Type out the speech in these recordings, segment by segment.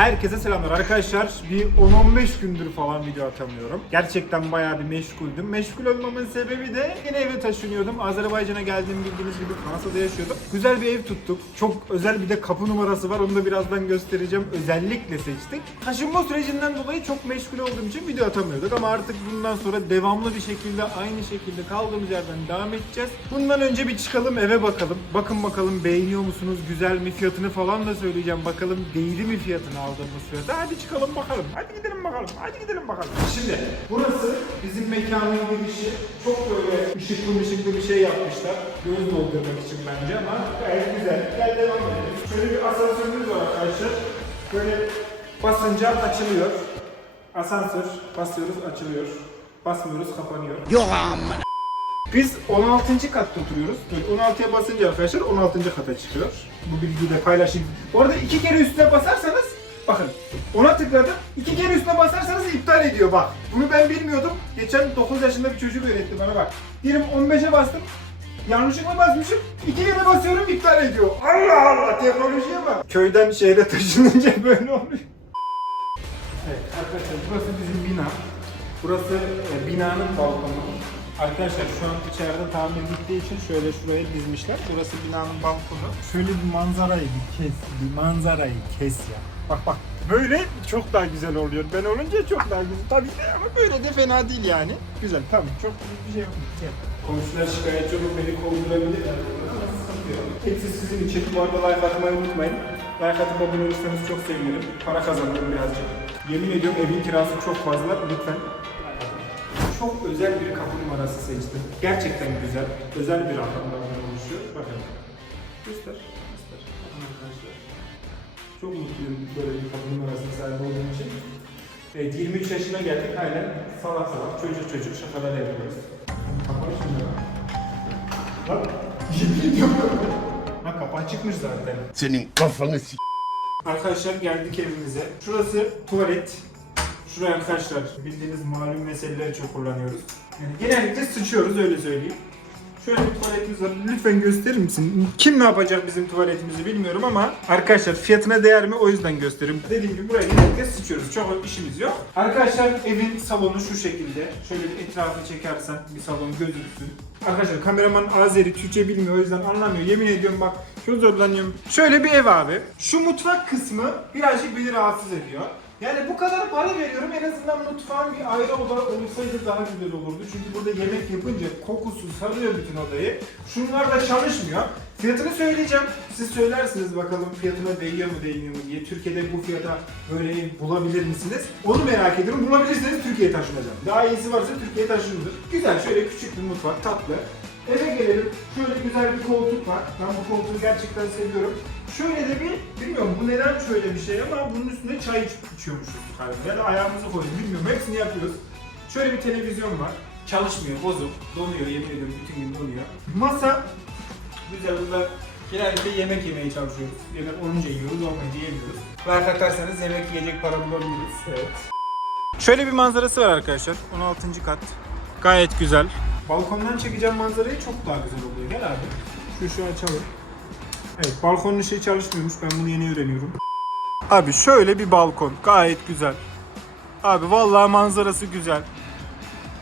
Herkese selamlar arkadaşlar. Bir 10-15 gündür falan video atamıyorum. Gerçekten bayağı bir meşguldüm. Meşgul olmamın sebebi de yine eve taşınıyordum. Azerbaycan'a geldiğim bildiğiniz gibi Fransa'da yaşıyordum. Güzel bir ev tuttuk. Çok özel bir de kapı numarası var. Onu da birazdan göstereceğim. Özellikle seçtik. Taşınma sürecinden dolayı çok meşgul olduğum için video atamıyorduk. Ama artık bundan sonra devamlı bir şekilde aynı şekilde kaldığımız yerden devam edeceğiz. Bundan önce bir çıkalım eve bakalım. Bakın bakalım beğeniyor musunuz? Güzel mi? Fiyatını falan da söyleyeceğim. Bakalım değdi mi fiyatını aldığımız fiyata? Hadi çıkalım bakalım. Hadi gidelim bakalım. Hadi gidelim bakalım. Şimdi burası bizim mekanın girişi. Çok böyle ışıklı ışıklı bir şey yapmışlar. Göz doldurmak için bence ama gayet güzel. Gel devam edelim. Şöyle bir asansörümüz var arkadaşlar. Böyle basınca açılıyor. Asansör basıyoruz açılıyor. Basmıyoruz kapanıyor. Biz 16. katta oturuyoruz. Böyle 16'ya basınca arkadaşlar 16. kata çıkıyor. Bu bilgiyi de paylaşayım. Bu arada iki kere üstüne basarsanız bakın ona tıkladım. iki kere üstüne basarsanız iptal ediyor bak. Bunu ben bilmiyordum. Geçen 9 yaşında bir çocuk öğretti bana bak. Diyelim 15'e bastım. Yanlışlıkla basmışım. İki kere basıyorum iptal ediyor. Allah Allah teknolojiye bak. Köyden şehre taşınınca böyle oluyor. Evet arkadaşlar burası bizim bina. Burası e, binanın balkonu. Arkadaşlar şu an içeride tamir bittiği için şöyle şuraya dizmişler. Burası binanın balkonu. Şöyle bir manzarayı bir kes, bir manzarayı kes ya. Bak bak böyle çok daha güzel oluyor. Ben olunca çok daha güzel. Tabii de ama böyle de fena değil yani. Güzel tamam çok bir şey yok. Komşular şikayetçi olup beni yok. Hepsi sizin için. Bu arada like atmayı unutmayın. Like atıp abone olursanız çok sevinirim. Para kazanırım birazcık. Yemin ediyorum evin kirası çok fazla. Lütfen çok özel bir kapı numarası seçtim. Gerçekten güzel. Özel bir rakamdan oluşuyor. Bakın. Göster. Göster. Bakın arkadaşlar. Çok mutluyum böyle bir kapı numarasına sahip olduğum için. Evet 23 yaşına geldik. Aynen salak salak çocuk çocuk şakalar yapıyoruz. Kapağı şimdi bak. Bak. Yemin ediyorum. Bak kapağı çıkmış zaten. Senin kafanı s*** Arkadaşlar geldik evimize. Şurası tuvalet. Şuraya arkadaşlar bildiğiniz malum meseleleri çok kullanıyoruz. Yani genellikle sıçıyoruz öyle söyleyeyim. Şöyle bir tuvaletimiz var. Lütfen gösterir misin? Kim ne yapacak bizim tuvaletimizi bilmiyorum ama arkadaşlar fiyatına değer mi o yüzden gösteririm. Dediğim gibi buraya genellikle sıçıyoruz. Çok işimiz yok. Arkadaşlar evin salonu şu şekilde. Şöyle bir etrafı çekersen bir salon gözüksün. Arkadaşlar kameraman Azeri Türkçe bilmiyor o yüzden anlamıyor. Yemin ediyorum bak çok zorlanıyorum. Şöyle bir ev abi. Şu mutfak kısmı birazcık beni rahatsız ediyor. Yani bu kadar para veriyorum en azından mutfağın bir ayrı oda olsaydı daha güzel olurdu. Çünkü burada yemek yapınca kokusu sarıyor bütün odayı. Şunlar da çalışmıyor. Fiyatını söyleyeceğim. Siz söylersiniz bakalım fiyatına değiyor mu değmiyor mu diye. Türkiye'de bu fiyata böyle bulabilir misiniz? Onu merak ediyorum. Bulabilirseniz Türkiye'ye taşınacağım. Daha iyisi varsa Türkiye'ye taşınılır. Güzel şöyle küçük bir mutfak tatlı. Eve gelelim. Şöyle güzel bir koltuk var. Ben bu koltuğu gerçekten seviyorum. Şöyle de bir, bilmiyorum bu neden şöyle bir şey ama bunun üstüne çay iç- içiyormuşuz galiba. Ya da ayağımızı koyuyoruz bilmiyorum. Hepsini yapıyoruz. Şöyle bir televizyon var. Çalışmıyor, bozuk. Donuyor, yemin ediyorum bütün gün donuyor. Masa güzel burada genellikle yemek yemeye çalışıyoruz. Yemek olunca yiyoruz, olmayınca yemiyoruz. Like atarsanız yemek yiyecek para bulabiliriz. Evet. Şöyle bir manzarası var arkadaşlar. 16. kat. Gayet güzel. Balkondan çekeceğim manzarayı çok daha güzel oluyor. Gel abi. Şu şu açalım. Evet balkonun ışığı çalışmıyormuş. Ben bunu yeni öğreniyorum. Abi şöyle bir balkon. Gayet güzel. Abi vallahi manzarası güzel.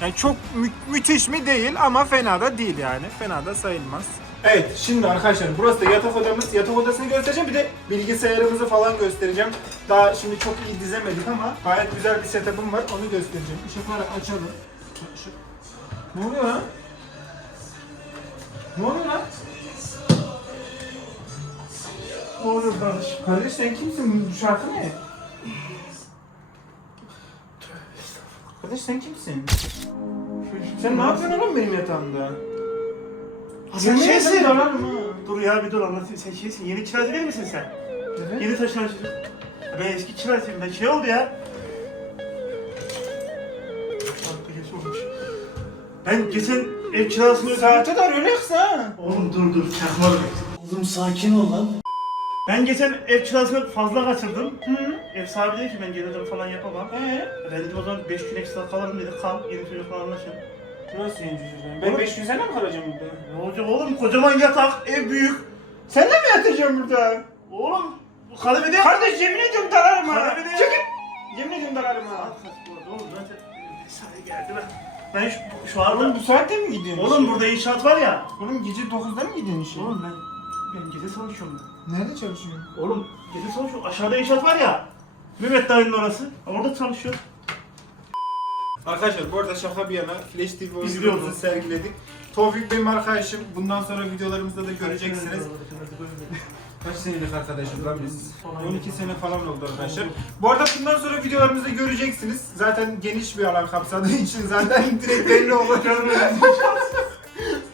Yani çok mü- müthiş mi değil ama fena da değil yani. Fena da sayılmaz. Evet şimdi arkadaşlar burası da yatak odamız. Yatak odasını göstereceğim bir de bilgisayarımızı falan göstereceğim. Daha şimdi çok iyi dizemedik ama gayet güzel bir setup'ım var onu göstereceğim. Işıkları açalım. Ne oluyor lan? Ne oluyor lan? Oluyor kardeş? Kardeş sen kimsin? Bu şarkı ne? Kardeş sen kimsin? Sen ne yapıyorsun oğlum benim yatağımda? Sen Yemin şeysin. ederim dalarım ha. Dur ya bir dur anlatayım. Sen şeysin. Yeni kiracı değil misin sen? Evet. Yeni taşınan çocuk. Ben eski kiracıyım. Ben şey oldu ya. Saat geç olmuş. Ben geçen ev kirasını ödedim. Saate de relax ha. Oğlum dur dur çakmadım. Oğlum sakin ol lan. Ben geçen ev kirasını fazla kaçırdım. Hı. Ev sahibi dedi ki ben gelirim falan yapamam. Ee? Ben dedim o zaman 5 gün ekstra kalırım dedi. Kal yeni çocukla anlaşın. Nasıl yiyeceğim? Ben 500 sene mi kalacağım burada? Ne olacak oğlum kocaman yatak ev büyük. Sen de mi yatacaksın burada? Oğlum kademede Kardeş yemin ediyorum dalarım ha. Yemin ediyorum dararım ha. Bu oğlum zaten mesai geldi ben. Ben şu, şu anda... Oğlum bu saatte mi gidiyorsun? Oğlum burada inşaat var ya. Oğlum gece 9'da mı gidiyorsun işe? Oğlum ben ben gece çalışıyorum. Nerede çalışıyorsun? Oğlum gece çalışıyorum. Aşağıda inşaat var ya. Mehmet dayının orası. Orada çalışıyor. Arkadaşlar bu arada şaka bir yana Flash TV oyunumuzu İzliyordum. sergiledik. Tevfik benim arkadaşım. Bundan sonra videolarımızda da göreceksiniz. Kaç senelik arkadaşız lan biz? 12 sene falan oldu arkadaşlar. Bu arada bundan sonra videolarımızda göreceksiniz. Zaten geniş bir alan kapsadığı için zaten direkt belli olur.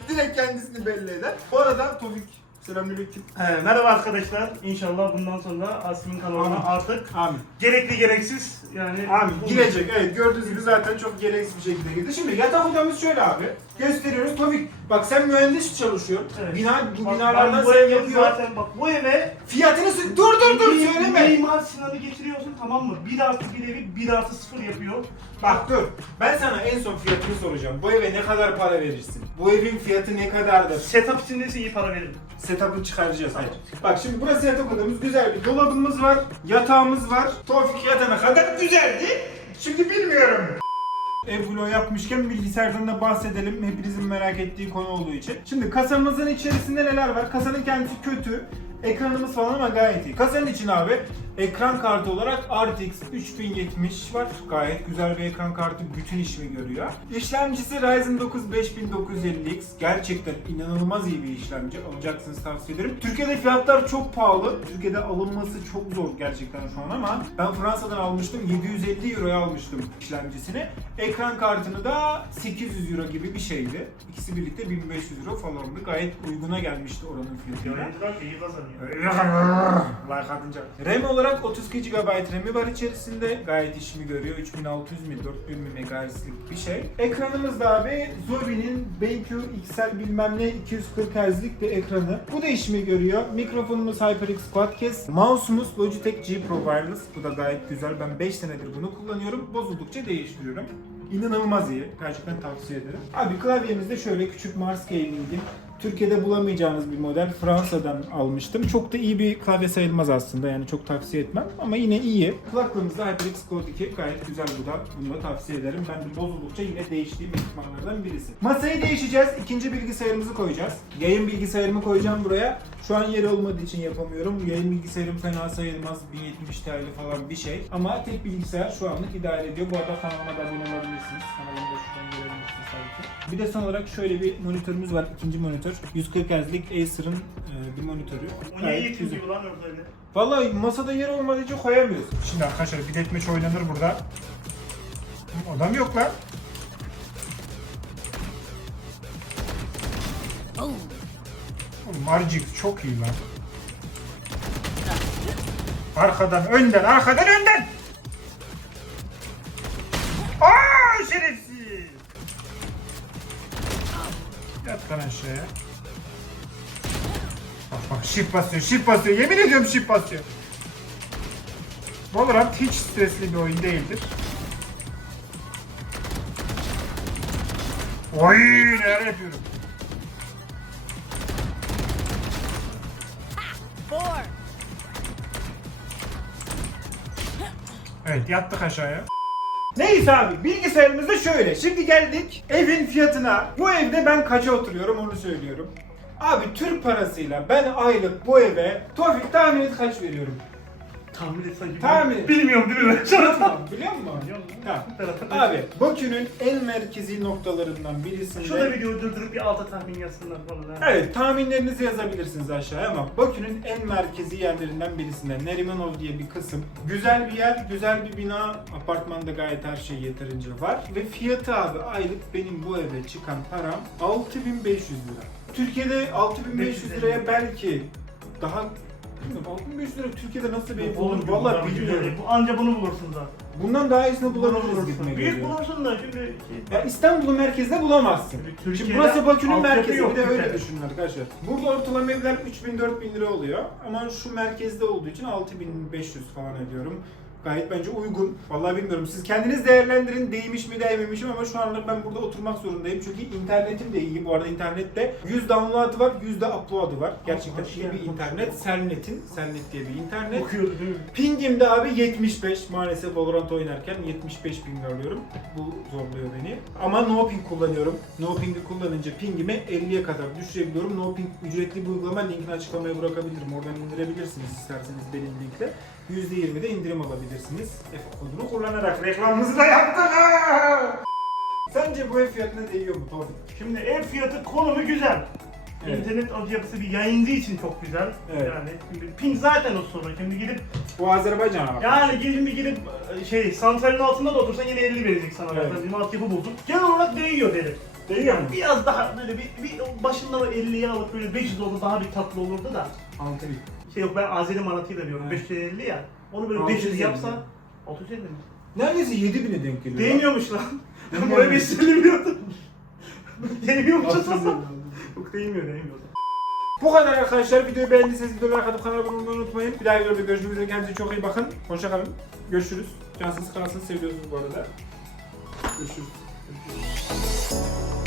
direkt kendisini belli eder. Bu arada Tevfik selamünaleyküm. He, merhaba arkadaşlar. İnşallah bundan sonra Asmin kanalına Amin. artık Amin. gerekli gereksiz yani Abi girecek evet gördüğünüz gibi zaten çok gereksiz bir şekilde girdi. Şimdi yatak odamız şöyle abi. Gösteriyoruz. Tevfik bak sen mühendis çalışıyorsun. Evet. Bina, bu Bak, binalardan bu sen yapıyorsun. zaten bak bu eve Fiyatını sö- dur dur dur bir- söyleme. Mimar Sinan'ı getiriyorsun tamam mı? 1 artı 1 evi 1 artı 0 yapıyor. Bak dur. Ben sana en son fiyatını soracağım. Bu eve ne kadar para verirsin? Bu evin fiyatı ne kadardır? Setup için neyse iyi para veririm. Setup'ı çıkaracağız. Hayır. Bak şimdi burası yatak odamız. Güzel bir dolabımız var. Yatağımız var. Tofik yatana kadar güzeldi. Şimdi bilmiyorum. Ev vlogu yapmışken bilgisayardan da bahsedelim. Hepinizin merak ettiği konu olduğu için. Şimdi kasamızın içerisinde neler var? Kasanın kendisi kötü. Ekranımız falan ama gayet iyi. Kasanın için abi ekran kartı olarak RTX 3070 var. Gayet güzel bir ekran kartı. Bütün işimi görüyor. İşlemcisi Ryzen 9 5950X. Gerçekten inanılmaz iyi bir işlemci. Alacaksınız tavsiye ederim. Türkiye'de fiyatlar çok pahalı. Türkiye'de alınması çok zor gerçekten şu an ama ben Fransa'dan almıştım. 750 euroya almıştım işlemcisini. Ekran kartını da 800 euro gibi bir şeydi. İkisi birlikte 1500 euro falandı. Gayet uyguna gelmişti oranın fiyatıyla. Oyuncular iyi kazanıyor. Like atınca. RAM olarak 32 GB RAM'i var içerisinde. Gayet işimi görüyor. 3600 mi 4000 mi MHz'lik bir şey. Ekranımız da abi Zobi'nin BenQ XL bilmem ne 240 Hz'lik bir ekranı. Bu da işimi görüyor. Mikrofonumuz HyperX Quadcast. Mouse'umuz Logitech G Pro Wireless. Bu da gayet güzel. Ben 5 senedir bunu kullanıyorum. Bozuldukça değiştiriyorum. İnanılmaz iyi. Gerçekten tavsiye ederim. Abi klavyemizde şöyle küçük Mars Gaming'in Türkiye'de bulamayacağınız bir model Fransa'dan almıştım. Çok da iyi bir klavye sayılmaz aslında yani çok tavsiye etmem ama yine iyi. Kulaklığımızda HyperX Code 2 gayet güzel bu da. Bunu da tavsiye ederim. Ben de bozuldukça yine değiştiğim ekipmanlardan birisi. Masayı değişeceğiz. İkinci bilgisayarımızı koyacağız. Yayın bilgisayarımı koyacağım buraya. Şu an yeri olmadığı için yapamıyorum. Yayın bilgisayarım fena sayılmaz. 1070 TL falan bir şey. Ama tek bilgisayar şu anlık idare ediyor. Bu arada kanalıma da abone olabilirsiniz. Kanalımda şuradan görebilirsiniz tabii ki. Bir de son olarak şöyle bir monitörümüz var. ikinci monitör. 140 Hz'lik Acer'ın e, bir monitörü. O niye Gayet güzel. gibi lan orada öyle? Vallahi masada yer olmadığı için koyamıyoruz. Şimdi arkadaşlar bir detmeç oynanır burada. Adam yok lan. Oğlum RGX çok iyi lan. Arkadan, önden, arkadan, önden. Yat lan aşağıya. Bak bak shift basıyor, shift basıyor. Yemin ediyorum shift basıyor. Valorant hiç stresli bir oyun değildir. Oy neler yapıyorum. Evet yattık aşağıya. Neyse abi bilgisayarımız da şöyle. Şimdi geldik evin fiyatına. Bu evde ben kaça oturuyorum onu söylüyorum. Abi Türk parasıyla ben aylık bu eve Tofik tahmin et kaç veriyorum? Tahmin et sanki. Tahmin. Bilmiyorum değil mi? Tamam biliyor musun? Biliyorum. Tamam. Abi Bakü'nün en merkezi noktalarından birisinde... Şurada videoyu durdurup bir alta tahmin yazsınlar falan ha. Evet tahminlerinizi yazabilirsiniz aşağıya ama Bakü'nün en merkezi yerlerinden birisinde Nerimanov diye bir kısım. Güzel bir yer, güzel bir bina, apartmanda gayet her şey yeterince var. Ve fiyatı abi aylık benim bu eve çıkan param 6500 lira. Türkiye'de 6500 liraya belki daha bilmiyorum 6500 lira Türkiye'de nasıl bir ev olur Olur, valla bilmiyorum. Bu anca bunu bulursun zaten. Bundan daha iyisini bulabiliriz bulursun. gibime Büyük geliyor. bulursun da şimdi Ya İstanbul'un merkezinde bulamazsın. Türkiye'de Şimdi burası Bakü'nün altyapı merkezi yok bir de öyle Türkiye'de. düşünün arkadaşlar. Burada ortalama evler 3000-4000 lira oluyor ama şu merkezde olduğu için 6500 falan ediyorum. Gayet bence uygun. Vallahi bilmiyorum. Siz kendiniz değerlendirin. Değmiş mi değmemişim ama şu anlık ben burada oturmak zorundayım. Çünkü internetim de iyi. Bu arada internette 100 download'ı var, 100 de upload'ı var. Gerçekten iyi bir internet. Cellnet'in, Cellnet diye bir internet. Okuyordu değil mi? Pingim de abi 75. Maalesef Valorant oynarken 75 ping alıyorum. Bu zorluyor beni. Ama no ping kullanıyorum. No ping'i kullanınca pingimi 50'ye kadar düşürebiliyorum. No ping ücretli bir uygulama linkini açıklamaya bırakabilirim. Oradan indirebilirsiniz isterseniz benim linkle. %20 de indirim alabilirsiniz. F kodunu kullanarak reklamımızı da yaptık. ha! Sence bu ev fiyatına değiyor mu Tolga? Şimdi ev fiyatı konumu güzel. Evet. İnternet altyapısı bir yayıncı için çok güzel. Evet. Yani şimdi ping zaten o sorun. Şimdi gidip Bu Azerbaycan'a bak. yani şimdi gidip e, şey santralin altında da otursan yine 50 verecek sana Evet. zaten. Bir altyapı bozuk. Genel olarak değiyor derim. Değiyor mu? Biraz daha böyle bir, bir başında o 50'ye alıp böyle 500 oldu daha bir tatlı olurdu da. Altı bin. Şey yok ben Azeri manatıyla diyorum. Evet. 550 ya. Onu böyle 650 500 yapsa mi? 650 mi? Neredeyse 7000'e denk geliyor. Değmiyormuş lan. Ben buraya mu? 550 biliyordum. Değmiyormuş Aslında. Yok değmiyor değmiyor. Bu kadar arkadaşlar. Videoyu beğendiyseniz videoyu like atıp kanala abone olmayı unutmayın. Bir daha videoda görüşmek üzere. Kendinize çok iyi bakın. Hoşçakalın. Görüşürüz. Cansız kalsın. Seviyorsunuz bu arada. Görüşürüz. Görüşürüz.